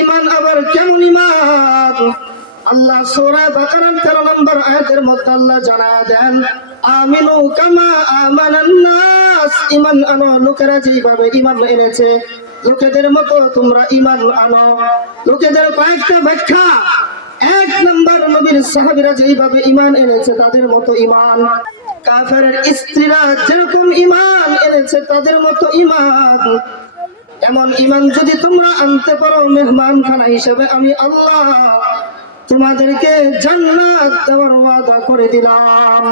ঈমান আবার কেমন ঈমান? আল্লাহ সূরা বাকারার 13 নম্বর আয়াতের মধ্যে আল্লাহ জানায়া দেন, আমিনু কামা আমানান নাস। ঈমান আনো লোকেরা যেভাবে ঈমান এনেছে লোকেদের মতো তোমরা ঈমান আনো। লোকেদের কয়েকটা ব্যাখ্যা। এক নম্বর, নবীর সাহাবীরা যেভাবে ঈমান এনেছে তাদের মতো ঈমান। কাফেরের স্ত্রীরা যেরকম ঈমান এনেছে তাদের মতো ঈমান। এমন ঈমান যদি তোমরা আনতে পারো মেহমান খানা হিসেবে আমি আল্লাহ তোমাদেরকে জান্নাত দেওয়ার ওয়াদা করে দিলাম।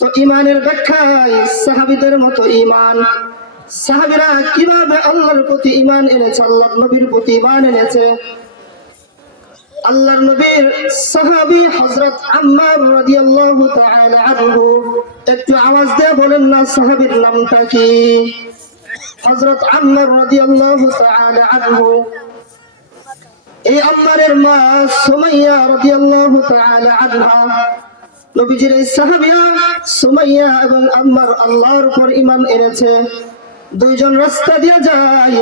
তো ঈমানের ব্যাখ্যায় সাহাবীদের মতো ঈমান। সাহাবীরা কিভাবে আল্লাহর প্রতি ঈমান এনেছে, আল্লাহর নবীর প্রতি ঈমান এনেছে? আল্লাহর নবীর সাহাবী হযরত আম্মার রাদিয়াল্লাহু তাআলা আনহু, একটু আওয়াজ দিয়ে বলেন না সাহাবীর নামটা কি? হযরত আম্মার রাদিয়াল্লাহু তাআলা আনহু। এই আম্মারের মা সুমাইয়া রাদিয়াল্লাহু তাআলা আনহা। নবীজির এই সাহাবীরা সুমাইয়া এবং আম্মার আল্লাহর উপর ঈমান এনেছে। দুইজন রাস্তা দিয়ে যায়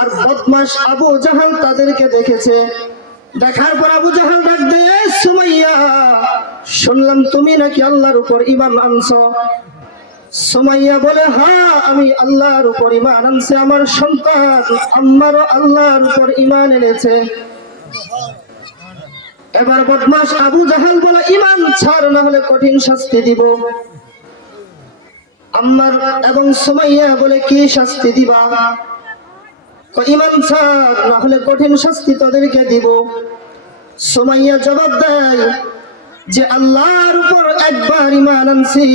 আর বদমাশ আবু জাহাল তাদেরকে দেখেছে। দেখার পর আবু জাহাল ডাক দেয়, সুমাইয়া, শুনলাম তুমি নাকি আল্লাহর উপর ঈমান আনছো। সুমাইয়া বলে, হ্যাঁ আমি আল্লাহর উপর ঈমান আনছি, আমার সন্তান আম্মারও আল্লাহর উপর ঈমান এনেছে। এবার বদমাশ আবু জাহাল বলে, ঈমান ছাড়, না হলে কঠিন শাস্তি দিব। আম্মার এবং সুমাইয়া বলে, কি শাস্তি দিবা? ঈমান ছাড়, না হলে কঠিন শাস্তি তাদেরকে দিব। সুমাইয়া জবাব দেয় যে আল্লাহর উপর একবার ঈমান আনছি,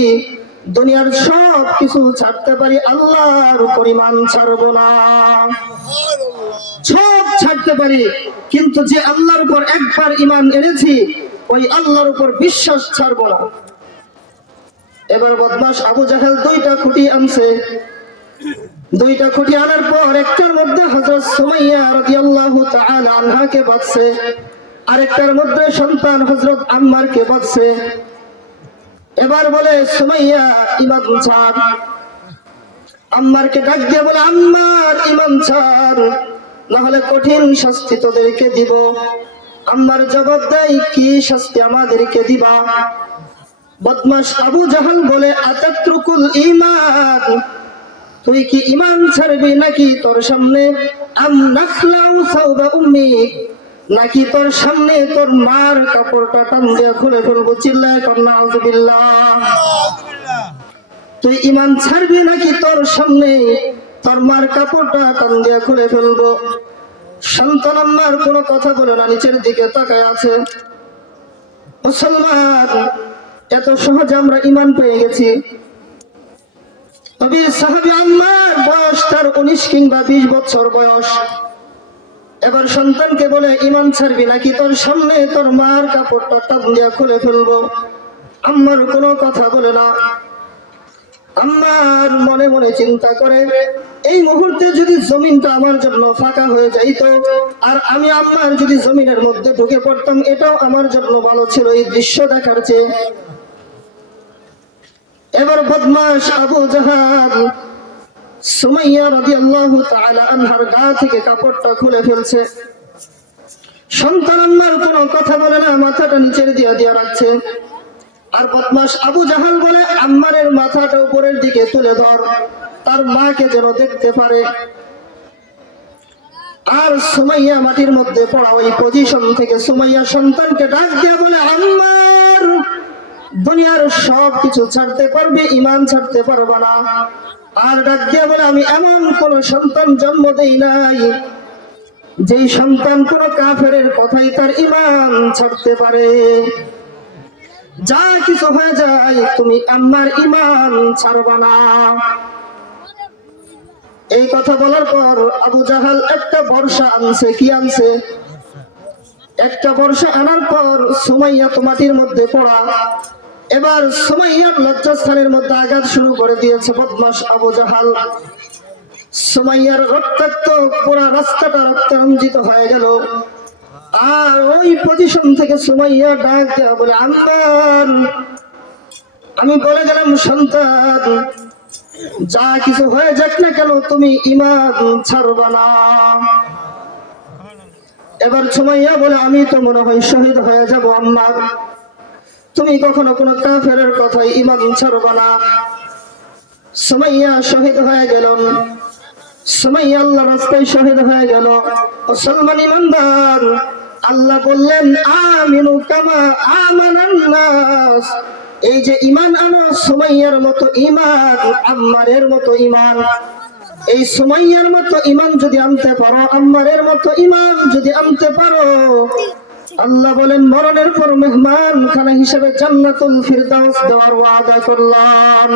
দুনিয়ার সব কিছু ছাড়তে পারি, আল্লাহর উপর ঈমান ছাড়বো না। সব ছাড়তে পারি, কিন্তু যে আল্লাহর উপর একবার ঈমান এনেছি ওই আল্লাহর উপর বিশ্বাস ছাড়বো না। এবার বদমাশ আবু জাহেল দুইটা খুঁটি আনছে। দুইটা খুঁটি আনার পর একটার মধ্যে হযরত সুমাইয়া রাদিয়াল্লাহু তাআলা আনহাকে বাঁধছে, আরেকটার মধ্যে সন্তান হযরত আম্মারকে বাঁধছে। এবার বলে, সুমাইয়া ঈমান ছাড়। আম্মারকে ডাক দিয়ে বলে, আম্মার ঈমান ছাড়, না হলে কঠিন শাস্তি তোদেরকে দিব। আম্মার জবাব দেয়, কি শাস্তি আমাদেরকে দিবা? বদমাশ আবু জাহাল বলে, আতাতরুকুল ঈমান, তুই কি ঈমান ছাড়বি নাকি তোর সামনে আম নাখলাউ সাওবা উম্মি, নাকি তোর সামনে তোর মার কাপড়টা টান দিয়ে খুলে ফেলবো? চিল্লায় কর নাউযুবিল্লাহ। তুই ঈমান ছাড়বি নাকি তোর সামনে তোর মার কাপড়টা টান দিয়ে খুলে ফেলবো? সন্তান আম্মার কোনো কথা বলে না, নিচের দিকে তাকায় আছে। মুসলমান, এত সহজে আমরা ঈমান পেয়ে গেছি। তবে সাহাবী আম্মার বয়স তার 19 কিংবা 20 বছর বয়স। এবার সন্তানকে বলে, ঈমান ছাড়বি নাকি তোর সামনে তোর মার কাপড়টা টান দিয়ে খুলে ফেলবো? আম্মার কোনো কথা বলে না। আম্মার মনে মনে চিন্তা করে, এই মুহূর্তে যদি জমিনটা আমার জন্য ফাঁকা হয়ে যাইতো আর আমি আম্মার যদি জমিনের মধ্যে ঢুকে পড়তাম, এটাও আমার জন্য ভালো ছিল এই দৃশ্য দেখার চেয়ে। এবার বদমাশ আবু জাহাল সুমাইয়া রাদিয়াল্লাহু তাআলা আনহার গা থেকে কাপড়টা খুলে ফেলছে। সন্তান আম্মার কোনো কথা বলে না, মাথাটা নিচের দিয়ে রাখছে। আর বদমাশ আবু জাহাল বলে, আম্মারের মাথাটা উপরের দিকে তুলে ধর, তার মাকে যেন দেখতে পারে। আর সুমাইয়া মাটির মধ্যে পড়া ওই পজিশন থেকে সুমাইয়া সন্তানকে ডাক দিয়ে বলে, আম্মার, দুনিয়ার সব কিছু ছাড়তে পারবে, ঈমান ছাড়তে পারবে না। আর ডাক দিয়ে বলে, আমি এমন কোন সন্তান জন্ম দেই নাই যেই সন্তান কোন কাফেরের কথাই তার ঈমান ছাড়তে পারে। যা কিছু হয়ে যায়, তুমি আম্মার ঈমান ছাড়বা না। এই কথা বলার পর আবু জাহাল একটা বর্ষা আনছে। কি আনছে? একটা বর্ষা আনার পর সুমাইয়া তো মাটির মধ্যে পড়া। এবার সুমাইয়ার লজ্জাস্থানের মধ্যে আঘাত শুরু করে দিয়েছে বদমাশ আবু জাহাল। সুমাইয়ার রক্তাক্ত পুরা রাস্তাটা রক্তে রঞ্জিত হয়ে গেল। আর ওই পজিশন থেকে সুমাইয়া ডাক দেয়া বলে, আম্মার, আমি বলে গেলাম সন্তান, যা কিছু হয়ে যাক না কেন তুমি ঈমান ছাড়বা না। এবার সুমাইয়া বলে, আমি তো মনে হয় শহীদ হয়ে যাব আম্মা, তুমি কখনো কোনো কাফেরের কথায় ঈমান ছাড়বা না। সুমাইয়া শহীদ হয়ে গেল, সুমাইয়া আল্লাহর রাস্তায় শহীদ হয়ে গেল। মুসলমান ইমানদার, আল্লাহ বললেন আমিনু কামা আমানান নাস, এই যে ঈমান আনো সুমাইয়ার মতো ঈমান, আম্মারের মতো ঈমান। এই সুমাইয়ার মতো ঈমান যদি আনতে পারো, আম্মারের মতো ঈমান যদি আনতে পারো, আল্লাহ বলেন মরণের পর মেহমান খানা হিসেবে জান্নাতুল ফিরদাউস দেওয়ার ওয়াদা করলাম।